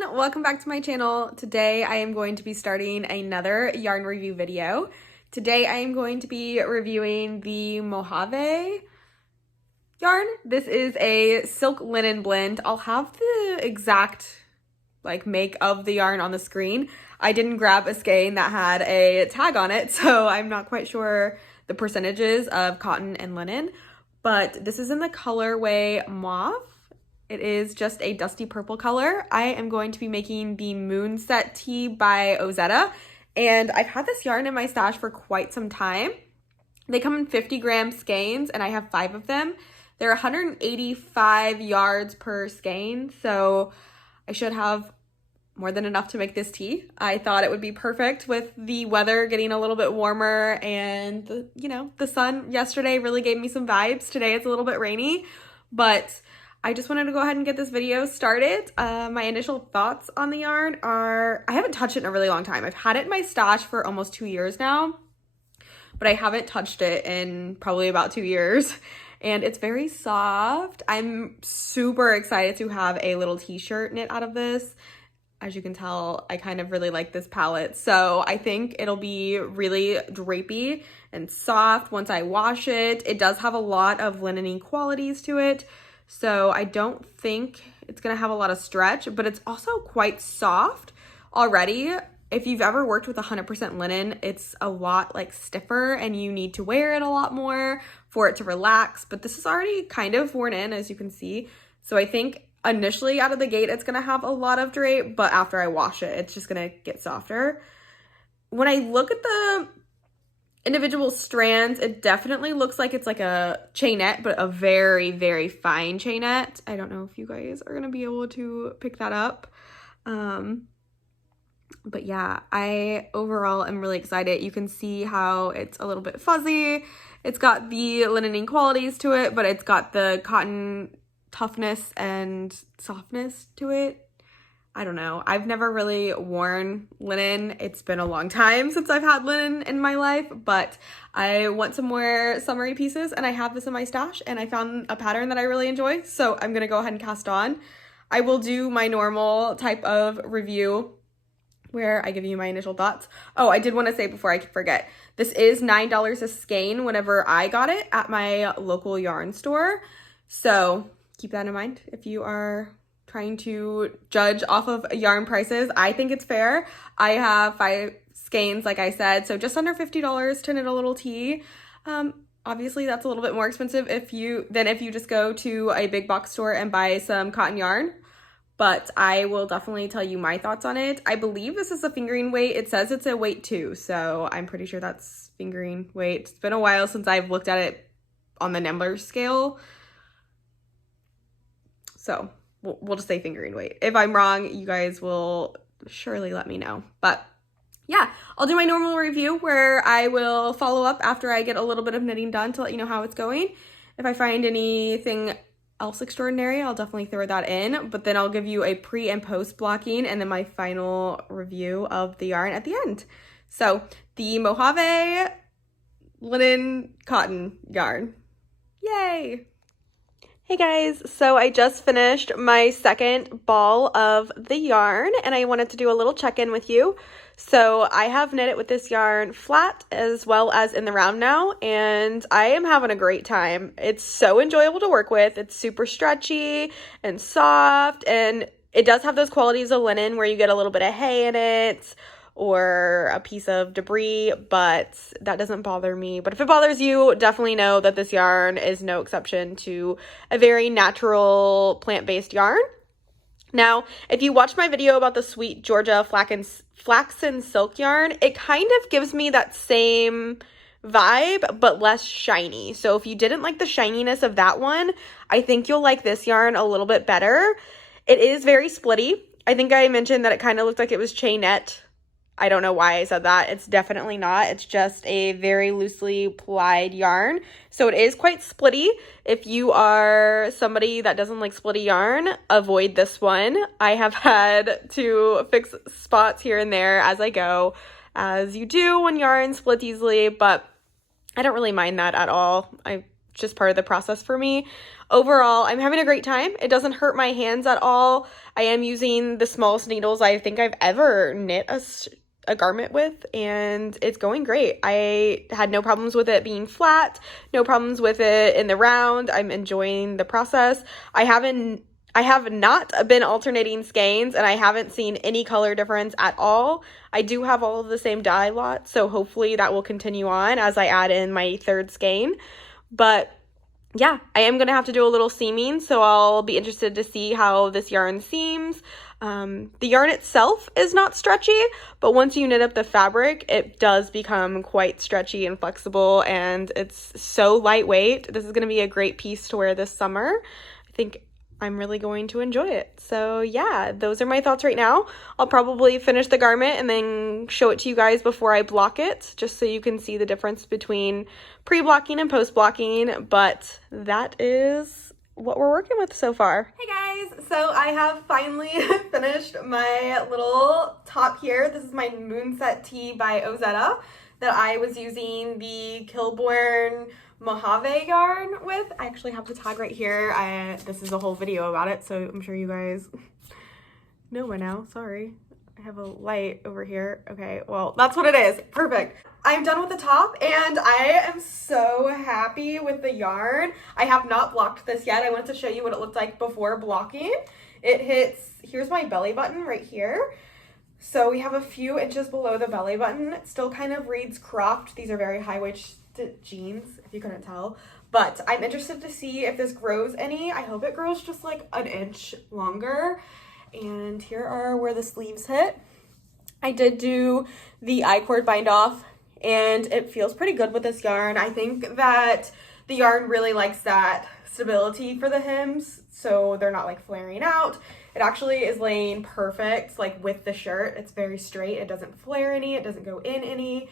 everyone, welcome back to my channel. Today I am going to be starting another yarn review video. Today I am going to be reviewing the Mojave yarn. This is a silk linen blend. I'll have the exact make of the yarn on the screen. I didn't grab a skein that had a tag on it, so I'm not quite sure the percentages of cotton and linen, but this is in the colorway Mauve. It is just a dusty purple color. I am going to be making the Moonset Tee by Ozetta, and I've had this yarn in my stash for quite some time. They come in 50-gram skeins, and I have 5 of them. They're 185 yards per skein, so I should have more than enough to make this tee. I thought it would be perfect with the weather getting a little bit warmer, and the sun yesterday really gave me some vibes. Today it's a little bit rainy, but I just wanted to go ahead and get this video started. My initial thoughts on the yarn are, I haven't touched it in a really long time. I've had it in my stash for almost 2 years now, but I haven't touched it in probably about 2 years. And it's very soft. I'm super excited to have a little t-shirt knit out of this. As you can tell, I kind of really like this palette. So I think it'll be really drapey and soft once I wash it. It does have a lot of linen-y qualities to it, so I don't think it's gonna have a lot of stretch, but it's also quite soft already. If you've ever worked with 100% linen, it's a lot stiffer and you need to wear it a lot more for it to relax, but this is already kind of worn in, as you can see. So I think initially out of the gate, it's gonna have a lot of drape, but after I wash it, it's just gonna get softer. When I look at the individual strands, it definitely looks like it's like a chainette, but a very, very fine chainette. I don't know if you guys are gonna be able to pick that up. But yeah, I overall am really excited. You can see how it's a little bit fuzzy. It's got the linen qualities to it, but it's got the cotton toughness and softness to it. I don't know. I've never really worn linen. It's been a long time since I've had linen in my life, but I want some more summery pieces, and I have this in my stash, and I found a pattern that I really enjoy, so I'm gonna go ahead and cast on. I will do my normal type of review where I give you my initial thoughts. Oh, I did want to say before I forget, this is $9 a skein whenever I got it at my local yarn store, so keep that in mind if you are trying to judge off of yarn prices. I think it's fair. I have 5 skeins, like I said, so just under $50 to knit a little tee. Obviously that's a little bit more expensive than if you just go to a big box store and buy some cotton yarn, but I will definitely tell you my thoughts on it. I believe this is a fingering weight. It says it's a weight 2, so I'm pretty sure that's fingering weight. It's been a while since I've looked at it on the Nembler scale, so we'll just say fingering weight. If I'm wrong, you guys will surely let me know. But yeah, I'll do my normal review where I will follow up after I get a little bit of knitting done to let you know how it's going. If I find anything else extraordinary, I'll definitely throw that in, but then I'll give you a pre and post blocking and then my final review of the yarn at the end. So the Mojave linen cotton yarn. Yay! Hey guys, so I just finished my second ball of the yarn and I wanted to do a little check-in with you. So I have knit it with this yarn flat as well as in the round now, and I am having a great time. It's so enjoyable to work with. It's super stretchy and soft, and it does have those qualities of linen where you get a little bit of hay in it or a piece of debris, but that doesn't bother me. But if it bothers you, definitely know that this yarn is no exception to a very natural plant-based yarn. Now, if you watched my video about the Sweet Georgia flaxen silk yarn, it kind of gives me that same vibe, but less shiny. So if you didn't like the shininess of that one, I think you'll like this yarn a little bit better. It is very splitty. I think I mentioned that it kind of looked like it was chainette. I don't know why I said that. It's definitely not. It's just a very loosely plied yarn. So it is quite splitty. If you are somebody that doesn't like splitty yarn, avoid this one. I have had to fix spots here and there as I go, as you do when yarn splits easily, but I don't really mind that at all. I just part of the process for me. Overall, I'm having a great time. It doesn't hurt my hands at all. I am using the smallest needles I think I've ever knit a garment with, and it's going great. I had no problems with it being flat, no problems with it in the round. I'm enjoying the process. I have not been alternating skeins, and I haven't seen any color difference at all. I do have all of the same dye lot, so hopefully that will continue on as I add in my third skein. But yeah, I am going to have to do a little seaming, so I'll be interested to see how this yarn seams. The yarn itself is not stretchy, but once you knit up the fabric, it does become quite stretchy and flexible, and it's so lightweight. This is going to be a great piece to wear this summer. I think I'm really going to enjoy it. So yeah, those are my thoughts right now. I'll probably finish the garment and then show it to you guys before I block it, just so you can see the difference between pre-blocking and post-blocking, but that is what we're working with so far. Hey guys, so I have finally finished my little top here. This is my Moonset Tee by Ozetta that I was using the Kelbourne Mojave yarn with. I actually have the tag right here. This is a whole video about it, so I'm sure you guys know by now. Sorry, I have a light over here. Okay, well, that's what it is. Perfect. I'm done with the top, and I am so happy with the yarn. I have not blocked this yet. I wanted to show you what it looked like before blocking. It hits, here's my belly button right here. So we have a few inches below the belly button. It still kind of reads cropped. These are very high-waisted jeans, if you couldn't tell. But I'm interested to see if this grows any. I hope it grows just like an inch longer. And here are where the sleeves hit. I did do the I-cord bind off, and it feels pretty good with this yarn. I think that the yarn really likes that stability for the hems, so they're not like flaring out. It actually is laying perfect, like with the shirt. It's very straight. It doesn't flare any. It doesn't go in any.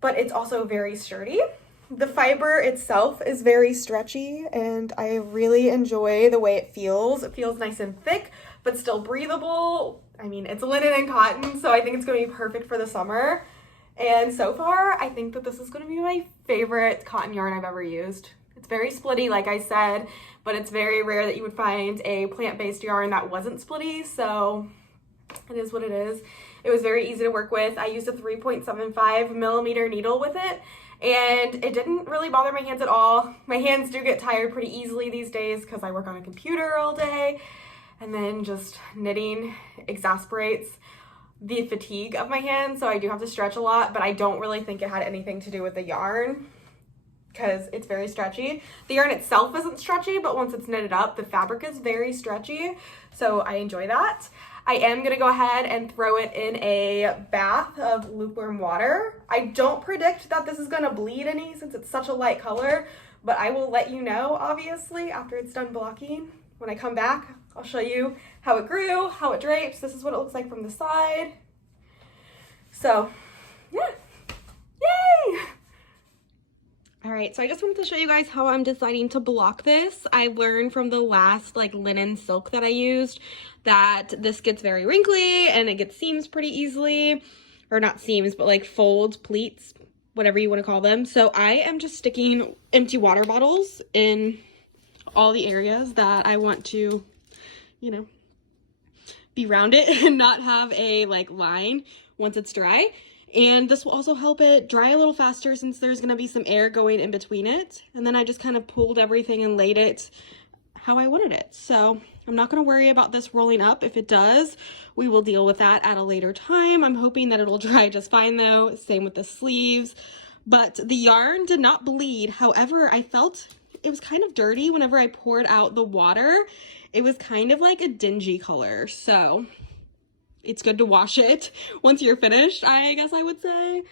But it's also very sturdy. The fiber itself is very stretchy, and I really enjoy the way it feels. It feels nice and thick, but still breathable. I mean, it's linen and cotton, so I think it's going to be perfect for the summer. And so far, I think that this is going to be my favorite cotton yarn I've ever used. It's very splitty, like I said, but it's very rare that you would find a plant-based yarn that wasn't splitty, so it is what it is. It was very easy to work with. I used a 3.75 millimeter needle with it, and it didn't really bother my hands at all. My hands do get tired pretty easily these days because I work on a computer all day, and then just knitting exasperates the fatigue of my hands, so I do have to stretch a lot, but I don't really think it had anything to do with the yarn because it's very stretchy. The yarn itself isn't stretchy, but once it's knitted up, the fabric is very stretchy, so I enjoy that. I am gonna go ahead and throw it in a bath of lukewarm water. I don't predict that this is gonna bleed any since it's such a light color, but I will let you know, obviously, after it's done blocking. When I come back, I'll show you how it grew, how it drapes. This is what it looks like from the side. So, yeah, yay! All right, so I just wanted to show you guys how I'm deciding to block this. I learned from the last like linen silk that I used that this gets very wrinkly and it gets seams pretty easily, or not seams, but like folds, pleats, whatever you want to call them. So I am just sticking empty water bottles in all the areas that I want to, you know, be rounded and not have a like line once it's dry. And this will also help it dry a little faster since there's going to be some air going in between it. And then I just kind of pulled everything and laid it how I wanted it. So I'm not going to worry about this rolling up. If it does, we will deal with that at a later time. I'm hoping that it'll dry just fine though. Same with the sleeves. But the yarn did not bleed. However, I felt it was kind of dirty whenever I poured out the water. It was kind of like a dingy color. So it's good to wash it once you're finished, I guess I would say.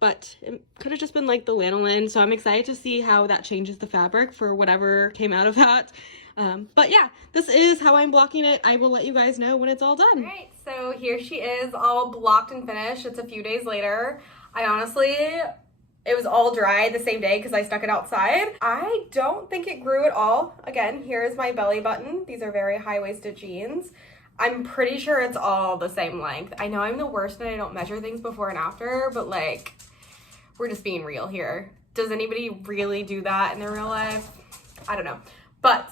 But it could have just been like the lanolin. So I'm excited to see how that changes the fabric for whatever came out of that. But yeah, this is how I'm blocking it. I will let you guys know when it's all done. All right, so here she is all blocked and finished. It's a few days later. I honestly, it was all dry the same day because I stuck it outside. I don't think it grew at all. Again, here is my belly button. These are very high-waisted jeans. I'm pretty sure it's all the same length. I know I'm the worst and I don't measure things before and after, but like, we're just being real here. does anybody really do that in their real life? I don't know. But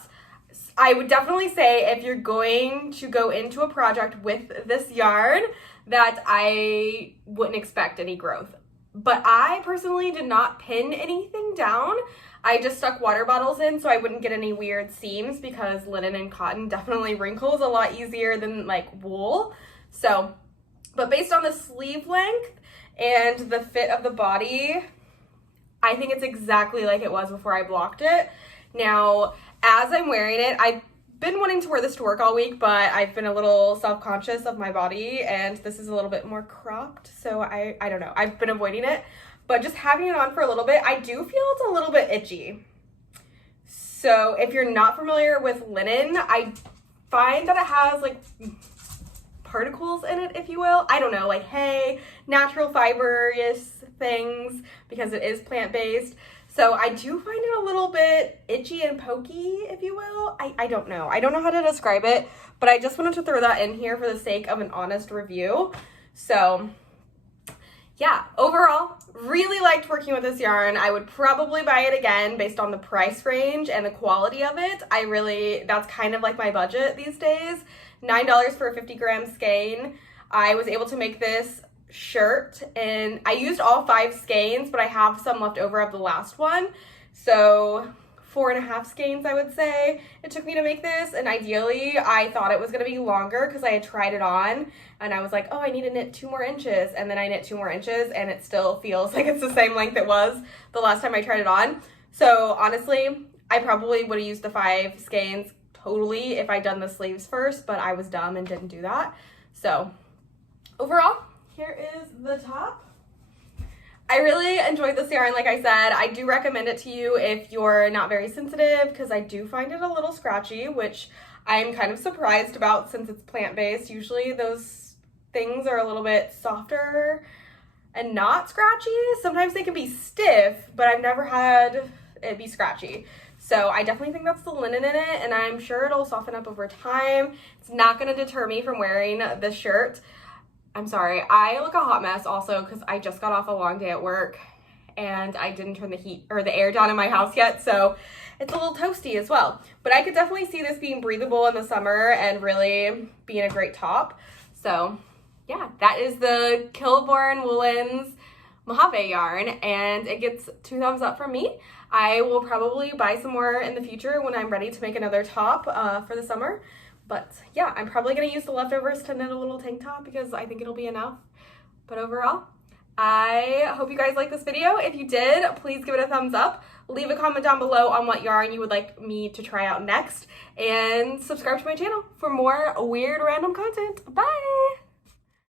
I would definitely say if you're going to go into a project with this yarn, that I wouldn't expect any growth. But I personally did not pin anything down. I just stuck water bottles in so I wouldn't get any weird seams, because linen and cotton definitely wrinkles a lot easier than like wool. So, but based on the sleeve length and the fit of the body, I think it's exactly like it was before I blocked it. Now, as I'm wearing it, I've been wanting to wear this to work all week, but I've been a little self-conscious of my body, and this is a little bit more cropped, so I don't know. I've been avoiding it, but just having it on for a little bit, I do feel it's a little bit itchy. So if you're not familiar with linen, I find that it has like particles in it, if you will. I don't know, like hay, natural fibrous things, because it is plant-based. So I do find it a little bit itchy and pokey, if you will. I don't know. I don't know how to describe it, but I just wanted to throw that in here for the sake of an honest review. So yeah, overall, really liked working with this yarn. I would probably buy it again based on the price range and the quality of it. That's kind of like my budget these days. $9 for a 50-gram skein. I was able to make this shirt, and I used all 5 skeins, but I have some left over of the last one, so 4.5 skeins I would say it took me to make this. And ideally I thought it was going to be longer because I had tried it on and I was like, oh, I need to knit 2 more inches, and then I knit 2 more inches and it still feels like it's the same length it was the last time I tried it on. So honestly, I probably would have used the 5 skeins totally if I'd done the sleeves first, but I was dumb and didn't do that. So overall, here is the top. I really enjoyed this yarn. Like I said, I do recommend it to you if you're not very sensitive, because I do find it a little scratchy, which I'm kind of surprised about since it's plant-based. Usually those things are a little bit softer and not scratchy. Sometimes they can be stiff, but I've never had it be scratchy. So I definitely think that's the linen in it, and I'm sure it'll soften up over time. It's not going to deter me from wearing this shirt. I'm sorry, I look a hot mess also because I just got off a long day at work and I didn't turn the heat or the air down in my house yet, so it's a little toasty as well. But I could definitely see this being breathable in the summer and really being a great top. So yeah, that is the Kelbourne Woolens Mojave yarn, and it gets 2 thumbs up from me. I will probably buy some more in the future when I'm ready to make another top for the summer. But yeah, I'm probably going to use the leftovers to knit a little tank top because I think it'll be enough. But overall, I hope you guys liked this video. If you did, please give it a thumbs up. Leave a comment down below on what yarn you would like me to try out next. And subscribe to my channel for more weird random content. Bye!